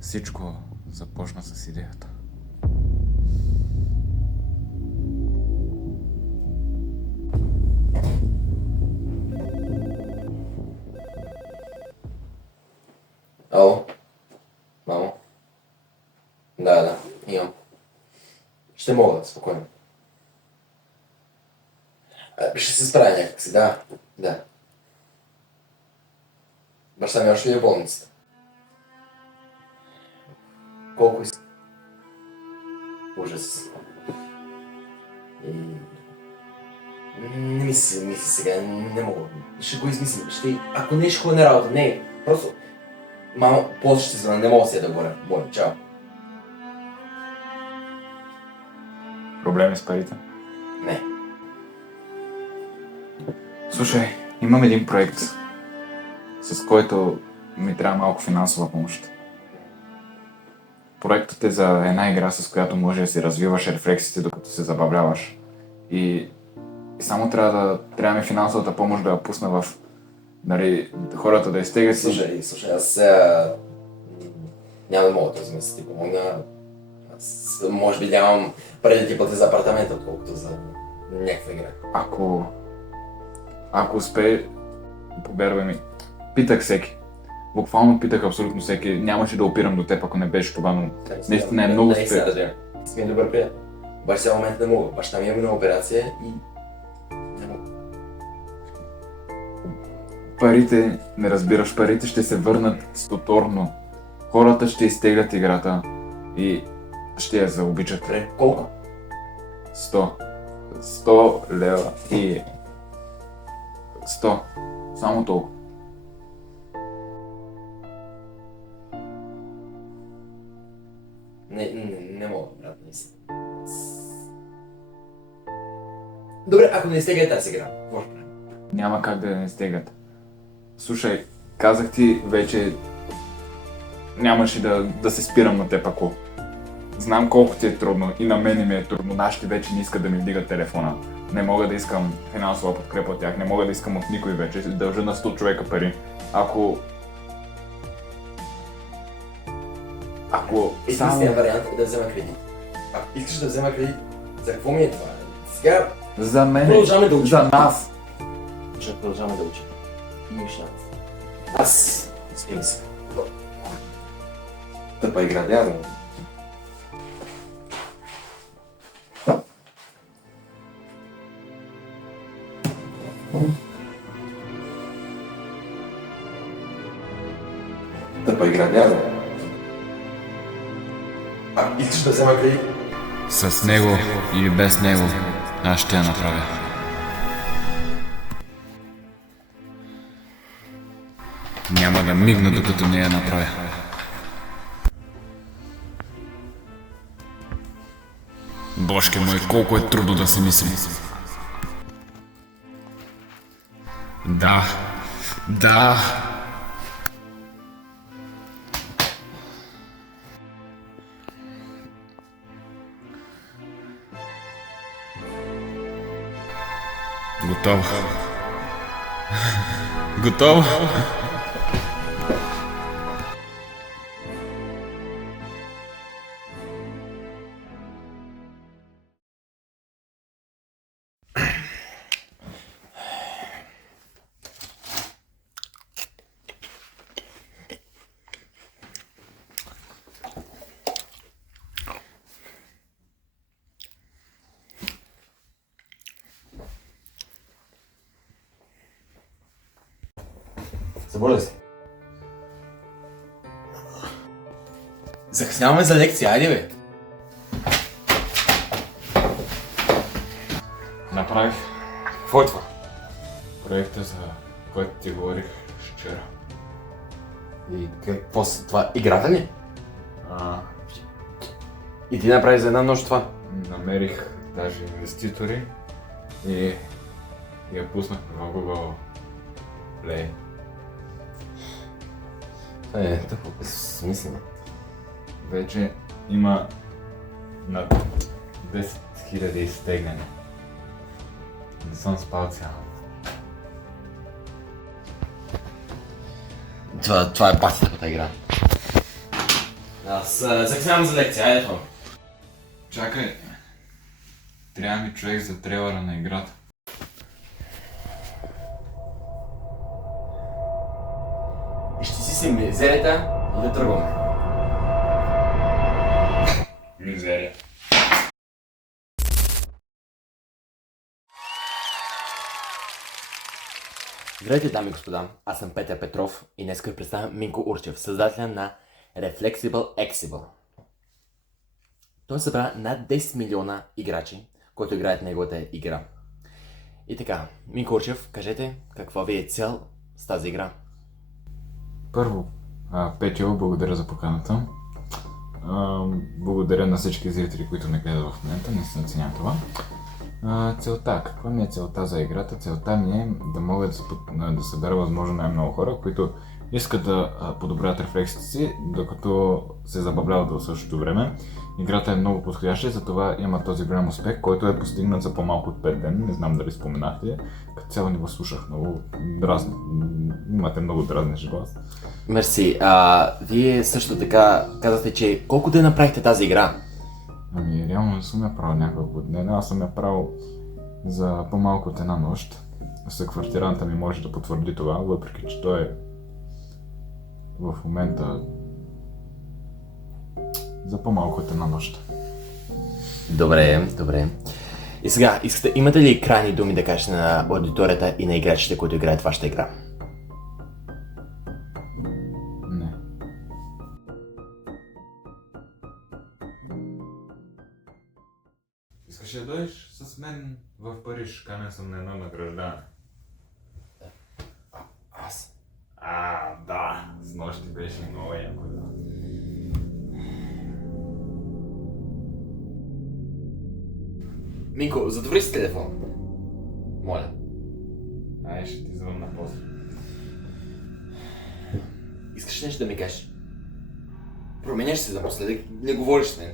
Всичко започна с идеята. Ало? Мамо? Да, имам. Ще мога, спокойно. Ще се справя някакси, да. Баща ми още ли е в болницата? Колко иска? Ужас. И... Не мисли сега, не мога. Ще го измислим. Ако не ще ходя на работа, не. Просто... Мамо, после ще звъна, не мога сега да говоря. Моля, чао. Проблеми с парите? Не. Слушай, имам един проект, с който ми трябва малко финансова помощ. Проектът е за една игра, с която може да си развиваш рефлексите, докато се забавляваш. И само трябва ми финансовата помощ да я пусна в... Нали, хората да изтеглят си... Слушай, аз сега... Няма да мога този месец да ти помогна. Аз може би нямам пари да ти платя за апартамента, отколкото за някаква игра. Ако успее, повярвай ми, питах всеки. Буквално питах абсолютно всеки. Нямаше да опирам до теб, ако не беше това, но наистина е много успех. Ти си ми е добър приятел. Обаче сега в момента не мога. Баща ми е на операция и... не мога. Парите, не разбираш, парите ще се върнат стоторно. Хората ще изтеглят играта и ще я заобичат. Колко? 100 лева и... 100. Само толкова. Не мога, брат, наистина. Добре, ако не изтегля тази игра, какво ще правим? Няма как да не стегат. Слушай, казах ти вече, нямаше да се спирам на теб, ако... Знам колко ти е трудно и на мене ми е трудно. Нашите вече не искат да ми вдигат телефона. Не мога да искам финансова подкрепа от тях, не мога да искам от никой вече. Дължа на 100 човека пари. Ако Единственият вариант е да взема кредит. Ако искаш да взема кредит, за какво ми е това? Сега... За мен, продължаваме да учим. за нас. Ще продължаваме да учим. И нещата. Аз... спим се. Тъпа игра, дядо. Тъпа игра, дядо. Искаш да взема кредит? С него или без него, аз ще я направя. Няма да мигна, докато не я направя. Бошке мой, колко е трудно да се мисли. Да. Готово. Събуждай се. Закъсняваме за лекция, айде бе. Направих. Какво е това? Проекта, за който ти говорих вчера. И какво са това? Играта ли? А, И ти направи за една нощ това? намерих даже инвеститори и я пуснах на Google Play. Това е тъпо, безсмислено. Вече има над 10 000 изтегляне. Не съм спал цяло. Това е бати тъпата игра. Аз закъснявам за лекция, айде хора. Чакай. Трябва ми човек за трейлера на играта. И ще си мизерията и да тръгваме. Мизерия. Здравейте, дами и господа, аз съм Петър Петров и днес ви представям Минко Урчев, създателя на Reflexible Exible. Той събра над 10 милиона играчи, които играят неговата игра. И така, Минко Урчев, кажете, каква ви е цел с тази игра? Първо, Петю, благодаря за поканата. Благодаря на всички зрители, които ме гледат в момента, не се оценявам това. Целта, каква ми е целта за играта? Целта ми е да мога да събера възможно най-много хора, които искат да подобрят рефлексите си, докато се забавляват в същото време. Играта е много подходяща и затова има този голям успех, който е постигнат за по-малко от 5 дена. Не знам дали споменахте. Като цяло не го слушах много дразни. Имате много дразнеш глас. Мерси. Вие също така казахте, че колко ден направихте тази игра? Ами, реално не съм я правил няколко дена. Аз съм я правил за по-малко от една нощ. Съквартиранта ми може да потвърди това, въпреки че той е в момента за по-малко от една нощ. Добре. И сега, имате ли крайни думи да кажете на аудиторията и на играчите, които играят вашата игра? Не. Искаш да дойдеш с мен в Париж? Канен съм на едно награждане. Аз? Да. С нощи беше много яко, да. Минко, затвори си телефон. Моля. Ай, ще ти звънна после. Искаш нещо да ми кажеш? Променяш се напоследък, не говориш с мен.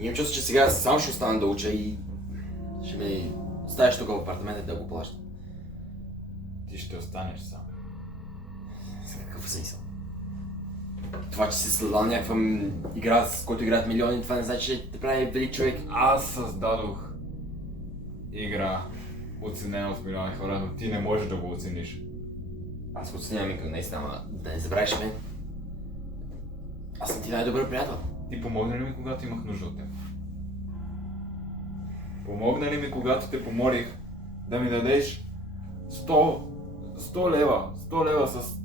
Имам чувство, че сега само ще остана да уча и ще ми оставиш тук в апартамента да го плащам. Ти ще останеш сам. За какъв смисъл? Това, че си създал някаква игра, с който играят милиони, това не значи, че те прави велик човек. Аз създадох игра, оценена от милиони хора, но ти не можеш да го оцениш. Аз го оценявам, Минко, наистина, ама да не забравиш мен. Аз съм ти най-добър приятел. Ти помогна ли ми, когато имах нужда от теб? Помогна ли ми, когато те помолих да ми дадеш 100 лева? 100 лева с...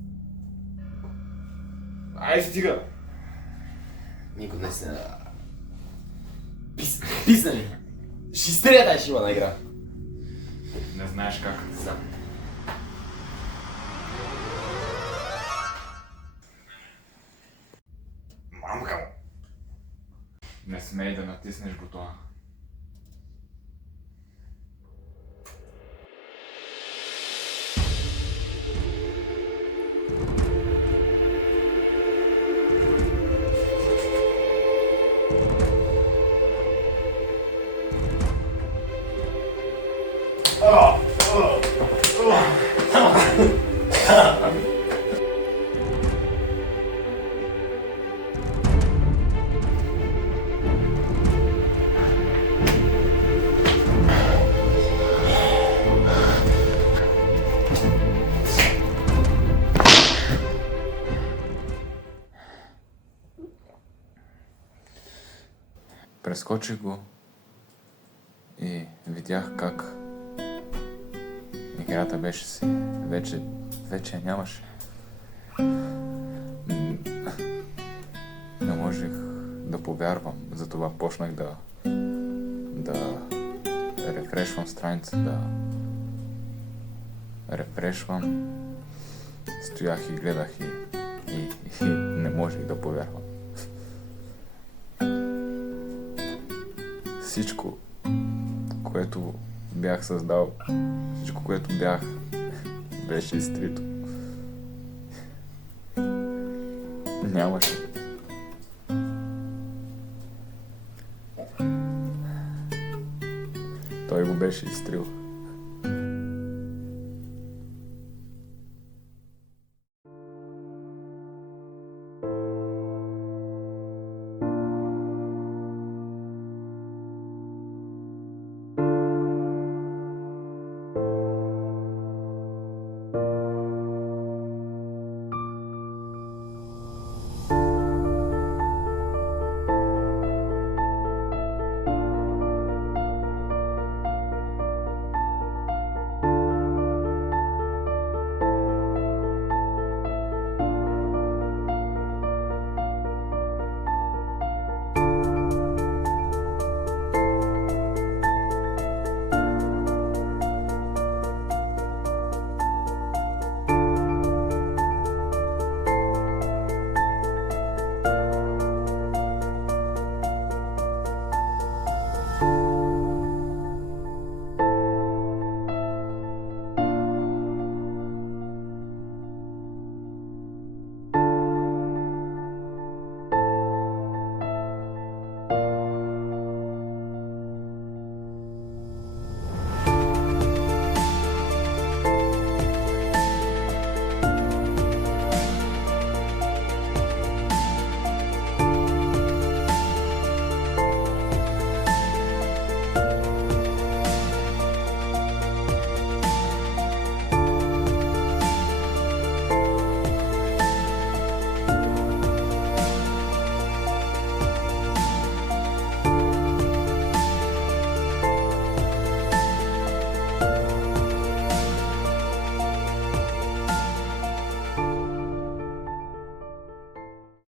Ай, стига! Минко, наистина... Писна ми! Шистерията е шибана игра. Не знаеш как. Знам. Мамка му! Не смей да натиснеш бутона. Прескочих го и видях как играта беше си. Вече нямаше. Не можех да повярвам, затова почнах да рефрешвам страница, да рефрешвам. Стоях и гледах и не можех да повярвам. Всичко, което бях създал, всичко, което бях, беше изтрито. Нямаше. Той го беше изтрил.